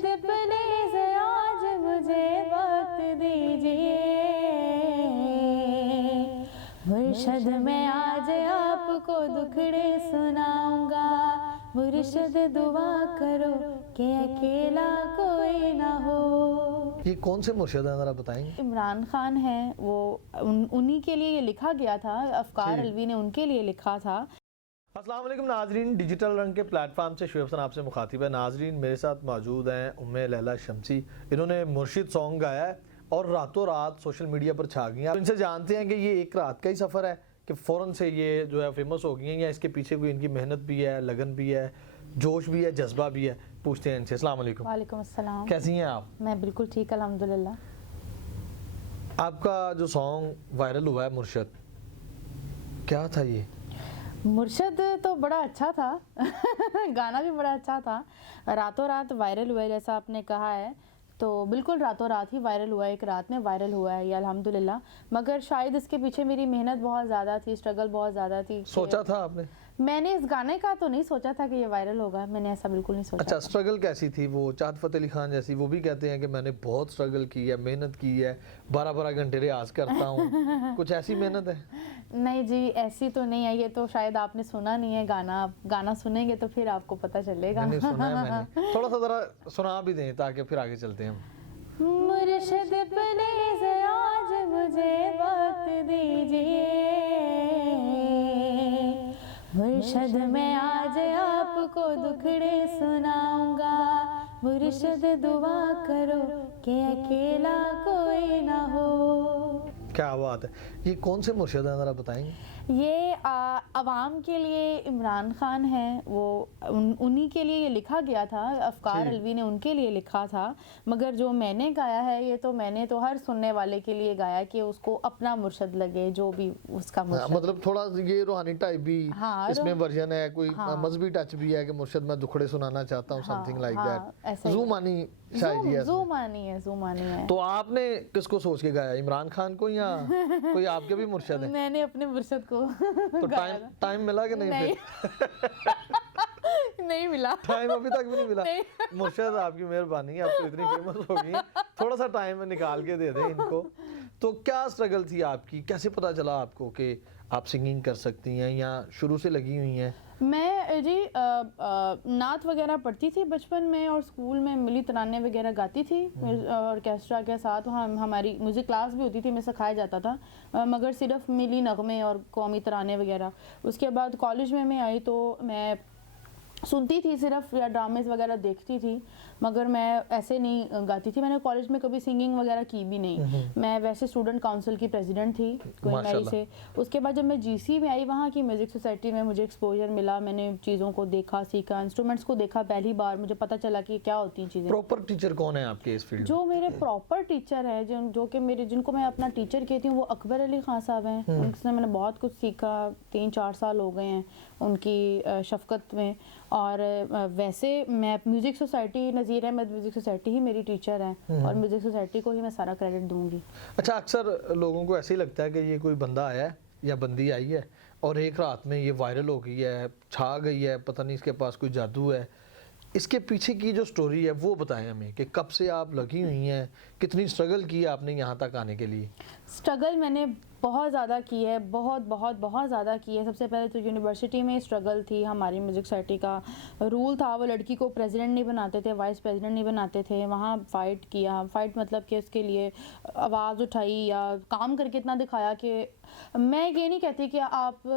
مرشد پلیز آج مجھے وقت دیجیے، مرشد میں آج آپ کو دکھڑے سناؤں گا، مرشد دعا کرو کہ اکیلا کوئی نہ ہو۔ یہ کون سے مرشد ہیں ذرا بتائیں گے؟ عمران خان ہیں، وہ انہی کے لیے یہ لکھا گیا تھا، افکار علوی نے ان کے لیے لکھا تھا۔ السلام علیکم ناظرین، ڈیجیٹل رنگ کے پلیٹ فارم سے شعیب حسن آپ سے مخاطب ہے۔ ناظرین میرے ساتھ موجود ہیں ام لیلہ شمسی، انہوں نے مرشد سانگ گایا ہے اور راتوں رات سوشل میڈیا پر چھا گئی ہیں۔ آپ ان سے جانتے ہیں کہ یہ ایک رات کا ہی سفر ہے کہ فوراً سے یہ جو ہے فیمس ہو گئی ہیں، یا اس کے پیچھے کوئی ان کی محنت بھی ہے، لگن بھی ہے، جوش بھی ہے، جذبہ بھی ہے؟ پوچھتے ہیں ان سے۔ السلام علیکم۔ وعلیکم السلام۔ کیسی ہیں آپ؟ میں بالکل ٹھیک الحمدللہ۔ آپ کا جو سانگ وائرل ہوا ہے مرشد، کیا تھا یہ؟ مرشد تو بڑا اچھا تھا گانا بھی بڑا اچھا تھا، راتوں رات وائرل ہوا ہے جیسا آپ نے کہا ہے، تو بالکل راتوں رات ہی وائرل ہوا ہے، ایک رات میں وائرل ہوا ہے یہ الحمدللہ۔ مگر شاید اس کے پیچھے میری محنت بہت زیادہ تھی، اسٹرگل بہت زیادہ تھی۔ سوچا تھا آپ نے؟ میں نے اس گانے کا تو نہیں سوچا تھا کہ یہ وائرل ہوگا، میں نے ایسا بالکل نہیں سوچا۔ اچھا، اسٹرگل کیسی تھی وہ؟ چاہت فتح علی خان جیسی وہ بھی کہتے ہیں کہ میں نے بہت اسٹرگل کی ہے، محنت کی ہے، 12 گھنٹے ریاض کرتا ہوں، کچھ ایسی محنت ہے؟ نہیں جی، ایسی تو نہیں ہے، یہ تو شاید آپ نے سنا نہیں ہے گانا، آپ گانا سنیں گے تو پھر آپ کو پتہ چلے گا۔ میں نے سنا ہے، میں نے تھوڑا سا ذرا سنا بھی دیں تاکہ پھر آگے چلتے ہیں ہم۔ مرشد پلیز آج مجھے وقت دیجیے، مرشد میں آج آپ کو دکھڑے سناؤں گا، مرشد دعا کرو کہ اکیلا کوئی نہ ہو۔ کیا بات ہے! یہ کون سے مرشد ہیں ذرا بتائیں گے؟ یہ عوام کے لیے عمران خان ہیں، وہ انہی کے لیے یہ لکھا گیا تھا، افکار علوی نے ان کے لیے لکھا تھا۔ مگر جو میں نے گایا ہے یہ تو میں نے تو ہر سننے والے کے لیے گایا کہ اس کو اپنا مرشد لگے، جو بھی اس کا مرشد۔ مطلب تھوڑا یہ روحانی ٹائپ بھی اس میں ورژن ہے، کوئی مذہبی ٹچ بھی ہے کہ مرشد میں دکھڑے سنانا چاہتا ہوں، سم تھنگ لائک دیٹ، زومانی شاعری ہے، زومانی ہے، زومانی ہے۔ تو آپ نے کس کو سوچ کے گایا، عمران خان کو یا کوئی آپ کے بھی مرشد ہے؟ میں نے اپنے مرشد کو تو ٹائم ملا کہ نہیں؟ نہیں ملا، ٹائم ابھی تک بھی نہیں ملا؟ مرشد آپ کی مہربانی، آپ تو اتنی فیمس ہو گئی، تھوڑا سا ٹائم نکال کے دے دیں ان کو۔ تو کیا اسٹرگل تھی آپ کی؟ کیسے پتا چلا آپ کو کہ آپ سنگنگ کر سکتی ہیں یا شروع سے لگی ہوئی ہیں؟ میں جی نعت وغیرہ پڑھتی تھی بچپن میں، اور اسکول میں ملی ترانے وغیرہ گاتی تھی آرکیسٹرا کے ساتھ، وہاں ہماری میوزک کلاس بھی ہوتی تھی، میں سکھایا جاتا تھا، مگر صرف ملی نغمے اور قومی ترانے وغیرہ۔ اس کے بعد کالج میں آئی تو میں سنتی تھی صرف، یا ڈرامز وغیرہ دیکھتی تھی، مگر میں ایسے نہیں گاتی تھی۔ میں نے کالج میں کبھی سنگنگ وغیرہ کی بھی نہیں، میں ویسے اسٹوڈنٹ کاؤنسل کی پریزیڈنٹ تھی کوئن میری سے۔ اس کے بعد جب میں جی سی میں آئی، وہاں کی میوزک سوسائٹی میں مجھے ایکسپوجر ملا، میں نے چیزوں کو دیکھا، سیکھا، انسٹرومنٹس کو دیکھا، پہلی بار مجھے پتہ چلا کہ کیا ہوتی ہیں چیزیں۔ پراپر ٹیچر کون ہے آپ کے اس فیلڈ میں؟ جو میرے پراپر ٹیچر ہیں، جو کہ میرے جن کو میں اپنا ٹیچر کہتی ہوں، وہ اکبر علی خان صاحب ہیں۔ ان سے میں نے بہت کچھ سیکھا، 3-4 سال ہو گئے ہیں ان کی شفقت میں۔ اور ویسے میں music society, Nazir Ahmed music society ہی میری ٹیچر ہیں، اور میوزک سوسائٹی کو ہی میں سارا کریڈٹ دوں گی۔ اچھا، اکثر لوگوں کو ایسے ہی لگتا ہے کہ یہ کوئی بندہ آیا ہے یا بندی آئی ہے اور ایک رات میں یہ وائرل ہو گئی ہے، چھا گئی ہے، پتہ نہیں اس کے پاس کوئی جادو ہے۔ اس کے پیچھے کی جو سٹوری ہے وہ بتائیں ہمیں، کہ کب سے آپ لگی ہوئی ہیں، کتنی سٹرگل کی آپ نے یہاں تک آنے کے لیے؟ سٹرگل میں نے بہت زیادہ کی ہے، بہت زیادہ کی ہے۔ سب سے پہلے تو یونیورسٹی میں سٹرگل تھی، ہماری میوزک سوسائٹی کا رول تھا وہ لڑکی کو پریزیڈنٹ نہیں بناتے تھے، وائس پریزیڈنٹ نہیں بناتے تھے۔ وہاں فائٹ کیا، فائٹ مطلب کہ اس کے لیے آواز اٹھائی یا کام کر کے اتنا دکھایا کہ میں یہ نہیں کہتی کہ آپ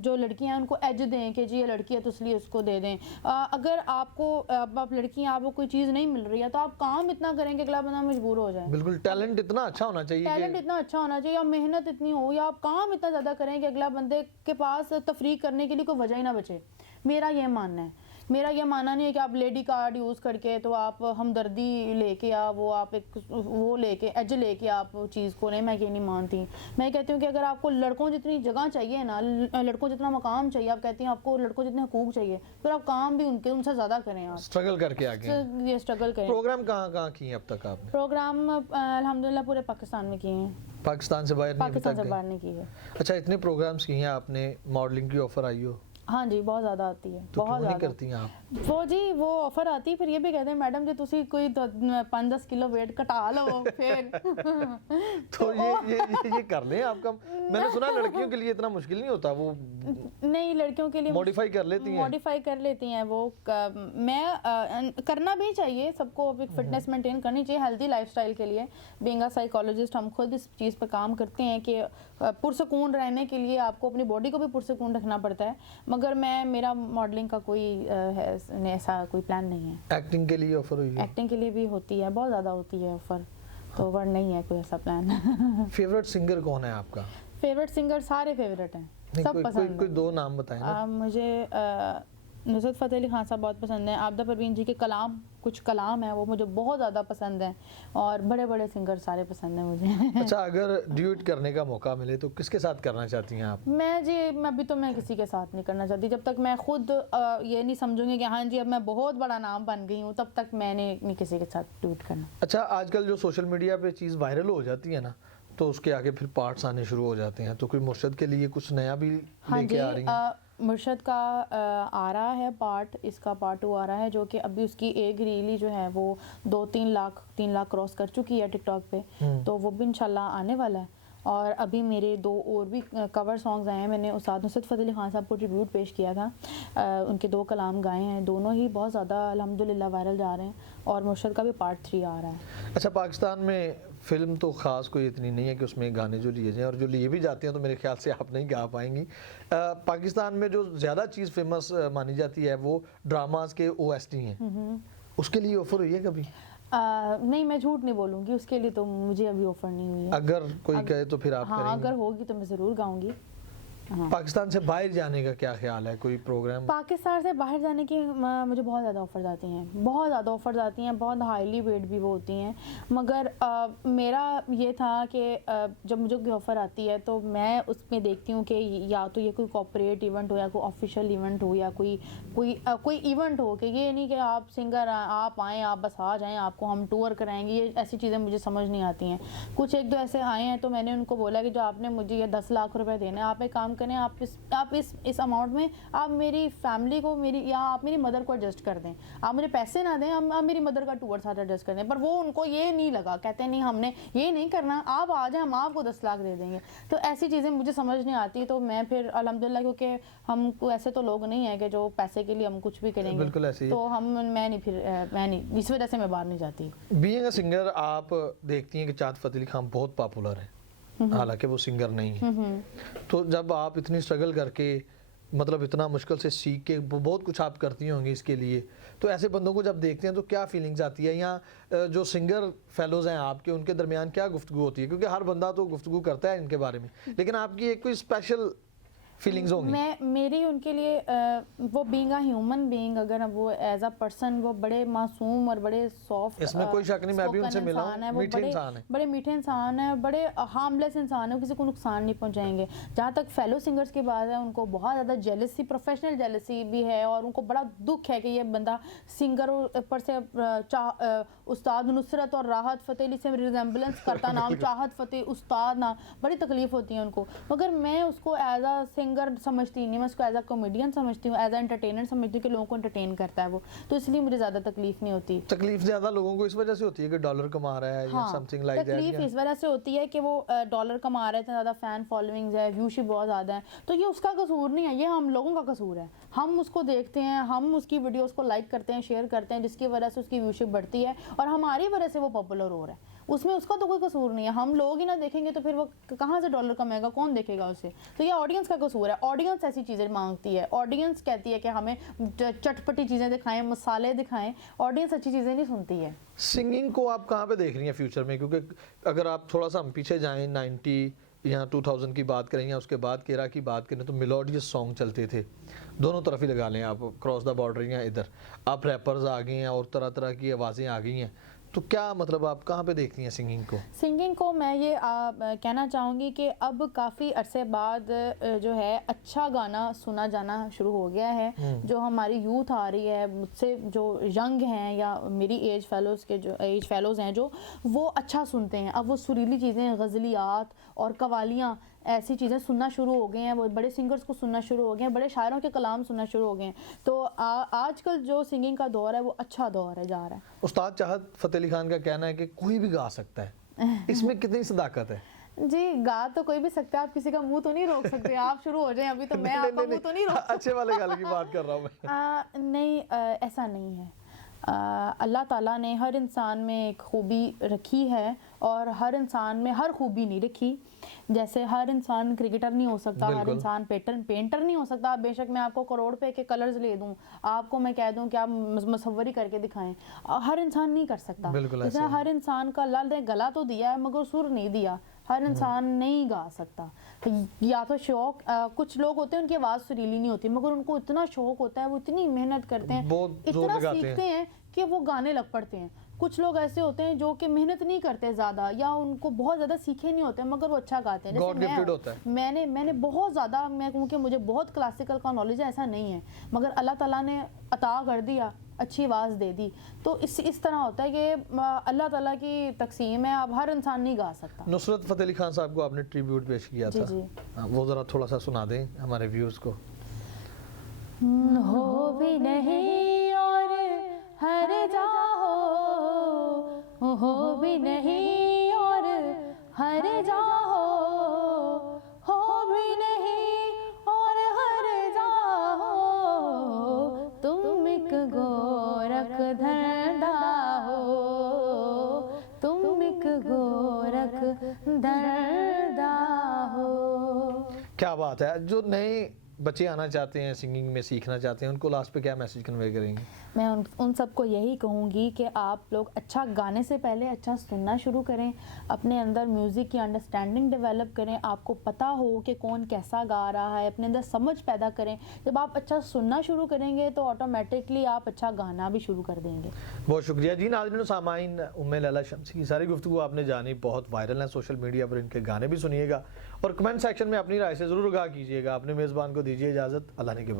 جو لڑکیاں ہیں ان کو ایج دیں کہ جی یہ لڑکی ہے تو اس لیے اس کو دے دیں۔ اگر آپ کو آپ لڑکیاں، آپ کو کوئی چیز نہیں مل رہی ہے تو آپ کام اتنا کریں کہ اگلا بندہ مجبور ہو جائے۔ بالکل، ٹیلنٹ اتنا اچھا ہونا چاہیے، ٹیلنٹ اتنا اچھا ہونا چاہیے، اور محنت اتنی ہو، یا آپ کام اتنا زیادہ کریں کہ اگلا بندے کے پاس تفریق کرنے کے لیے کوئی وجہ ہی نہ بچے۔ میرا یہ ماننا ہے، میرا یہ ماننا نہیں ہے کہ آپ لیڈی کارڈ یوز کر کے تو آپ ہمدردی لے کے وہ آپ ایک وہ لے کے ایج لے کے آپ چیز کو نہیں، میں یہ نہیں مانتی۔ میں کہتی ہوں کہ اگر آپ کو لڑکوں جتنی جگہ چاہیے نا، لڑکوں جتنا مقام چاہیے، آپ کہتی ہیں آپ کو لڑکوں جتنے حقوق چاہیے، پھر آپ کام بھی ان سے زیادہ کریں، آپ سٹرگل کر کے آگے یہ سٹرگل کریں۔ پروگرام کہاں کیے ہیں اب تک آپ نے؟ پروگرام الحمدللہ پورے پاکستان میں کیے ہیں۔ پاکستان سے باہر نہیں؟ پاکستان سے باہر نہیں کیے۔ اچھا، اتنے پروگرامز کیے ہیں آپ نے، ماڈلنگ کی آفر آئی ہو؟ ہاں جی بہت زیادہ آتی ہے, تو بہت کیوں نہیں زیادہ. کرتی ہیں آپ؟ وہ جی وہ آفر آتی ہے, پھر یہ بھی کہتے ہیں میڈم جی تسی کوئی 5-10 کلو ویٹ کٹا لو پھر. تو یہ کر لیں آپ کا. میں نے سنا لڑکیوں کے لیے اتنا مشکل نہیں ہوتا, وہ نہیں لڑکیوں کے لیے موڈیفائی کر لیتی ہیں. موڈیفائی کر لیتی ہیں وہ. میں کرنا بھی چاہیے سب کو, ایک فٹنس مینٹین کرنی چاہیے ہیلدی لائف اسٹائل کے لیے. بینگ اے سائیکالوجسٹ ہم خود اس چیز پہ کام کرتے ہیں کہ پرسکون رہنے کے لیے آپ کو اپنی باڈی کو بھی پرسکون رکھنا پڑتا ہے. مگر میرا ماڈلنگ کا کوئی ایسا کوئی پلان نہیں ہے. ایکٹنگ کے لیے آفر ہوئی ہے؟ ایکٹنگ کے لیے بھی ہوتی ہے, بہت زیادہ ہوتی ہے آفر, تو ور نہیں ہے کوئی ایسا پلان. فیورٹ سنگر کون ہے آپ کا؟ فیورٹ سنگر سارے فیورٹ ہیں, سب پسند کوئی 2 نام بتائیں نا. مجھے نصرت فتح علی خان صاحب بہت پسند ہیں. عابدہ پروین جی کے کلام, کچھ کلام ہیں وہ مجھے بہت زیادہ پسند ہیں, اور بڑے بڑے سنگر سارے پسند ہیں مجھے. اچھا, اگر ڈیوٹ کرنے کا موقع ملے تو کس کے ساتھ کرنا چاہتی ہیں آپ؟ ابھی تو میں کسی کے ساتھ نہیں کرنا چاہتی. جب تک میں خود یہ نہیں سمجھوں گی کہ ہاں جی اب میں بہت بڑا نام بن گئی ہوں, تب تک میں نے نہیں کسی کے ساتھ ڈیوٹ کرنا. اچھا, آج کل جو سوشل میڈیا پہ چیز وائرل ہو جاتی ہے نا, تو اس کے آگے پھر پارٹس آنے شروع ہو جاتے ہیں, تو کوئی مرشد کے لیے کچھ نیا بھی لے کے آ رہی ہیں؟ مرشد کا آ رہا ہے پارٹ, اس کا پارٹ 2 آ رہا ہے, جو کہ ابھی اس کی ایک ریلی جو ہے وہ 3 لاکھ کراس کر چکی ہے ٹک ٹاک پہ, تو وہ بھی انشاءاللہ آنے والا ہے. اور ابھی میرے 2 اور بھی کور سانگز آئے ہیں. میں نے استاد نصرت فتح علی خان صاحب کو ٹریبیوٹ پیش کیا تھا, ان کے 2 کلام گائے ہیں, دونوں ہی بہت زیادہ الحمدللہ وائرل جا رہے ہیں, اور مرشد کا بھی پارٹ 3 آ رہا ہے. اچھا, پاکستان میں فلم تو خاص کوئی اتنی نہیں ہے کہ اس میں گانے جو لیے جائیں, اور جو لیے بھی جاتے ہیں تو میرے خیال سے آپ نہیں گا پائیں گی. پاکستان میں جو زیادہ چیز فیمس مانی جاتی ہے وہ ڈراماز کے OST ہیں, اس کے لیے آفر ہوئی ہے کبھی؟ نہیں, میں جھوٹ نہیں بولوں گی, اس کے لیے تو مجھے ابھی آفر نہیں ہوئی ہے. اگر کوئی کہے تو پھر آپ کریں گے؟ ہاں, اگر ہوگی تو میں ضرور گاؤں گی. پاکستان سے باہر جانے کا کیا خیال ہے, کوئی پروگرام؟ پاکستان سے باہر جانے کی مجھے بہت زیادہ آفرز آتی ہیں, بہت زیادہ آفرز آتی ہیں, بہت ہائیلی پیڈ بھی وہ ہوتی ہیں. مگر میرا یہ تھا کہ جب مجھے کوئی آفر آتی ہے تو میں اس میں دیکھتی ہوں کہ یا تو یہ کوئی کارپوریٹ ایونٹ ہو, یا کوئی آفیشیل ایونٹ ہو, یا کوئی ایونٹ ہو, کہ یہ نہیں کہ آپ سنگر آپ آئیں, آپ بس آ جائیں, آپ کو ہم ٹور کرائیں گے. یہ ایسی چیزیں مجھے سمجھ نہیں آتی ہیں. کچھ 1-2 ایسے آئے ہیں تو میں نے ان کو بولا کہ جو آپ نے مجھے یہ 10 لاکھ روپے دینے, آپ ایک کام کریں, آپ اس اماؤنٹ میں آپ میری فیملی کو یا آپ میری مدر کو ایڈجسٹ کر دیں. آپ مجھے پیسے نہ دیں, آپ میری مدر کا ٹور ساتھ ایڈجسٹ کر دیں. پر وہ ان کو یہ نہیں لگا, کہتے ہیں نہیں ہم نے یہ نہیں کرنا, آپ آ جائیں, ہم آپ کو 10 لاکھ دے دیں گے. تو ایسی چیزیں مجھے سمجھ نہیں آتی. تو میں پھر الحمدللہ, کیونکہ ہم ایسے تو لوگ نہیں ہیں کہ جو پیسے کے لیے ہم کچھ بھی کریں گے, تو میں نہیں, اس وجہ سے میں باہر نہیں جاتی. بینگ اے سنگر آپ دیکھتی ہیں کہ چاہت فتح علی خان بہت پاپولر ہے, حالانکہ وہ سنگر نہیں ہے. تو جب آپ اتنی اسٹرگل کر کے, مطلب اتنا مشکل سے سیکھ کے بہت کچھ آپ کرتی ہوں گی اس کے لیے, تو ایسے بندوں کو جب دیکھتے ہیں تو کیا فیلنگز آتی ہے, یا جو سنگر فیلوز ہیں آپ کے, ان کے درمیان کیا گفتگو ہوتی ہے؟ کیونکہ ہر بندہ تو گفتگو کرتا ہے ان کے بارے میں, لیکن آپ کی ایک کوئی اسپیشل فیلنگز ہوں گی. میری ان کے لیے وہ بینگ اے ہیومن بینگ, اگر وہ ایز اے پرسن وہ بڑے معصوم اور بڑے سافٹ, اس میں کوئی شک نہیں, میں بھی ان سے ملا ہوں, میٹھے انسان ہیں, بڑے میٹھے انسان ہیں, بڑے ہارملیس انسان ہیں, کسی کو نقصان نہیں پہنچائیں گے. جہاں تک فیلو سنگرز کی بات ہے, ان کو بہت زیادہ جیلسی, پروفیشنل جیلسی بھی ہے, اور ان کو بڑا دکھ ہے کہ یہ بندہ سنگر پر سے استاد نصرت اور راحت فتح علی سے ریزمبلنس کرتا, نام چاہت فتح استاد نا, بڑی تکلیف ہوتی ہے ان کو. مگر میں اس کو ایز اے سنگر سمجھتی نہیں, میں اس کو ایز اے کامیڈین سمجھتی ہوں, ایز اے انٹرٹینر سمجھتی ہوں, کہ لوگوں کو انٹرٹین کرتا ہے وہ, تو اس لیے مجھے زیادہ تکلیف نہیں ہوتی. تکلیف زیادہ لوگوں کو اس وجہ سے ہوتی ہے کہ ڈالر کما رہا ہے یا سم تھنگ لائک دیٹ. تکلیف اس وجہ سے ہوتی ہے کہ وہ ڈالر کما رہے ہیں, زیادہ فین فالوئنگز ہے, ویوشپ بہت زیادہ ہے, تو یہ اس کا قصور نہیں ہے, یہ ہم لوگوں کا قصور ہے. ہم اس کو دیکھتے ہیں, ہم اس کی ویڈیوز کو لائک کرتے ہیں, شیئر کرتے ہیں, جس کی وجہ سے اس کی ویوشپ بڑھتی ہے, اور ہماری وجہ سے وہ پاپولر ہو رہا ہے. اس میں اس کا تو کوئی قصور نہیں ہے. ہم لوگ ہی نہ دیکھیں گے تو پھر وہ کہاں سے ڈالر کمائے گا, کون دیکھے گا اسے؟ تو یہ آڈینس کا قصور ہے. آڈینس ایسی چیزیں مانگتی ہے, آڈینس کہتی ہے کہ ہمیں چٹپٹی چیزیں دکھائیں, مسالے دکھائیں. آڈینس اچھی چیزیں نہیں سنتی ہے. سنگنگ کو آپ کہاں پہ دیکھ رہی ہیں فیوچر میں؟ کیونکہ اگر آپ تھوڑا سا ہم پیچھے جائیں 90 یا 2000 کی بات کریں, یا اس کے بعد کیرا کی بات کریں, تو میلوڈیس سانگ چلتے تھے, دونوں طرف ہی لگا لیں آپ, کراس دا بارڈر یا ادھر. آپ ریپرز آ گئے ہیں اور طرح طرح کی آوازیں آ گئی ہیں, تو کیا مطلب آپ کہاں پہ دیکھتی ہیں سنگنگ کو؟ سنگنگ کو میں یہ کہنا چاہوں گی کہ اب کافی عرصے بعد جو ہے اچھا گانا سنا جانا شروع ہو گیا ہے. جو ہماری یوتھ آ رہی ہے, مجھ سے جو ینگ ہیں یا میری ایج فیلوز ہیں, جو وہ اچھا سنتے ہیں. اب وہ سریلی چیزیں, غزلیات اور قوالیاں ایسی چیزیں سننا شروع ہو گئے ہیں, وہ بڑے سنگرز کو سننا شروع ہو گئے ہیں, بڑے شاعروں کے کلام سننا شروع ہو گئے ہیں. تو آج کل جو سنگنگ کا دور ہے وہ اچھا دور ہے, جا رہا ہے. استاد چاہت فتح علی خان کا کہنا ہے کہ کوئی بھی گا سکتا ہے, اس میں کتنی صداقت ہے؟ جی گا تو کوئی بھی سکتا ہے, آپ کسی کا منہ تو نہیں روک سکتے. آپ شروع ہو جائیں ابھی تو میں آپ کا منہ تو نہیں روک اچھے والے گانے کی بات کر رہا ہوں میں. نہیں, ایسا نہیں ہے. اللہ تعالیٰ نے ہر انسان میں ایک خوبی رکھی ہے اور ہر انسان میں ہر خوبی نہیں رکھی. جیسے ہر انسان کرکٹر نہیں ہو سکتا, ہر انسان پینٹر نہیں ہو سکتا. بے شک میں آپ کو کروڑ روپے کے کلرز لے دوں, آپ کو میں کہہ دوں کہ آپ مصوری کر کے دکھائیں, ہر انسان نہیں کر سکتا. جیسے ہر انسان کا اللہ نے گلا تو دیا ہے مگر سر نہیں دیا. ہر انسان نہیں گا سکتا. یا تو شوق, کچھ لوگ ہوتے ہیں ان کی آواز سریلی نہیں ہوتی مگر ان کو اتنا شوق ہوتا ہے, وہ اتنی محنت کرتے ہیں, اتنا سیکھتے ہیں کہ وہ گانے لگ پڑتے ہیں. کچھ لوگ ایسے ہوتے ہیں جو کہ محنت نہیں کرتے زیادہ, یا ان کو بہت زیادہ سیکھے نہیں ہوتے مگر وہ اچھا گاتے ہیں. جیسے میں نے بہت زیادہ, میں کہوں کہ مجھے بہت کلاسیکل کا نالج ہے, ایسا نہیں ہے, مگر اللہ تعالیٰ نے عطا کر دیا, اچھی آواز دے دی. تو اس طرح ہوتا ہے کہ اللہ تعالیٰ کی تقسیم ہے, اب ہر انسان نہیں گا سکتا. نصرت فتح علی خان صاحب کو آپ نے ٹریبیوٹ پیش کیا تھا, وہ ذرا تھوڑا سا سنا دیں ہمارے ویورز کو. ہو بھی نہیں اور ہر جا ہو بھی نہیں اور ہر جا ہو بھی نہیں اور ہر جا ہو, تم ایک گورکھ دھردا ہو, تم ایک گورکھ دھردا ہو. کیا بات ہے. جو نئے بچے آنا چاہتے ہیں, سنگنگ میں سیکھنا چاہتے ہیں, ان کو لاسٹ پہ کیا میسج کنوے کریں گے؟ میں ان سب کو یہی کہوں گی کہ آپ لوگ اچھا گانے سے پہلے اچھا سننا شروع کریں, اپنے اندر میوزک کی انڈرسٹینڈنگ ڈیولپ کریں, آپ کو پتہ ہو کہ کون کیسا گا رہا ہے, اپنے اندر سمجھ پیدا کریں. جب آپ اچھا سننا شروع کریں گے تو آٹومیٹکلی آپ اچھا گانا بھی شروع کر دیں گے. بہت شکریہ جی. ناظرین و سامعین, ام لیلہ شمسی کی ساری گفتگو آپ نے جانی, بہت وائرل ہیں سوشل میڈیا پر, ان کے گانے بھی سنیے گا اور کمنٹ سیکشن میں اپنی رائے سے ضرور آگاہ کیجیے گا. اپنے میزبان کو دیجیے اجازت, اللہ نے کے بعد.